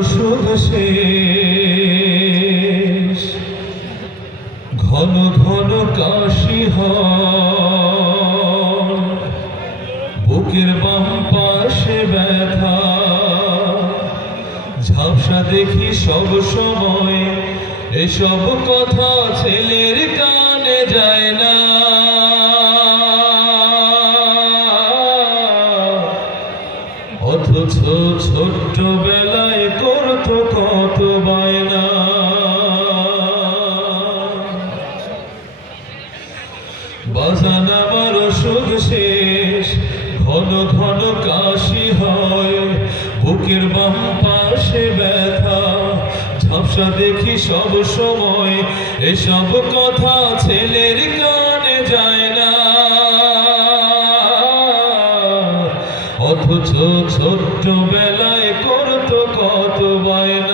ওষুধ শেষ, ঘন ঘন কাশি হয়, বুকের বাম পাশে ব্যথা, ঝাপসা দেখি সব সময়, এসব কথা ছেলের কানে যায় না। অথচ ছোট্ট বেলায় করতো কত বায়না। বাজান আমার ওষুধ শেষ, ঘন ঘন কাশি হয়, বুকের বাম পাশে ব্যথা, ঝাপসা দেখি সব সময়, এসব কথা ছেলের কানে যায় না। অথচ ছোট্ট বেলায় করতো কত বায়না।